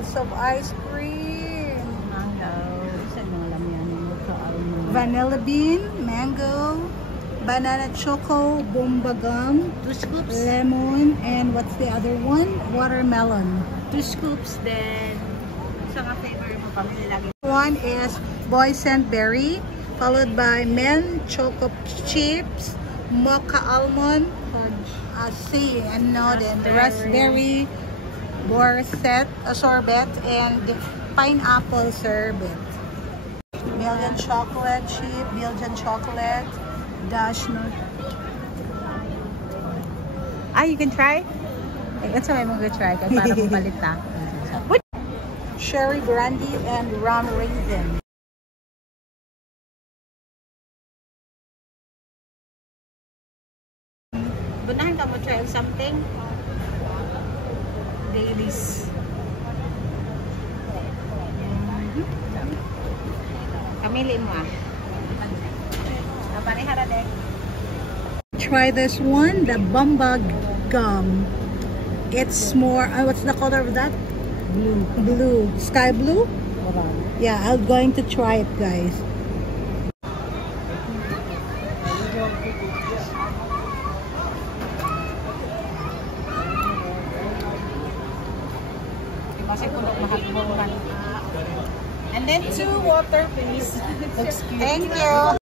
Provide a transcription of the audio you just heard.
lots of ice cream. Mango. Isa yung alam yan. Vanilla bean, mango, banana choco, bomba gum, 2 scoops. lemon, and what's the other one? Watermelon. 2 scoops then. Sa nga flavor mo pamili lagi. One is boysenn berry, followed by mint choco chips, mocha almond, then raspberry sorbet, and pineapple sorbet. Belgian chocolate chip, Belgian chocolate, dash nut. You can try? That's why I'm gonna try. Kaya para pumalit ta. Cherry brandy and rum raisin. Bunahan ka mo try something? Dailies. Kamili mo Panihara dek. Try this one, the bomba gum. It's more, what's the color of that? Blue. Blue. Sky blue? Yeah, I'm going to try it, guys. And then 2 water, please. Thank you.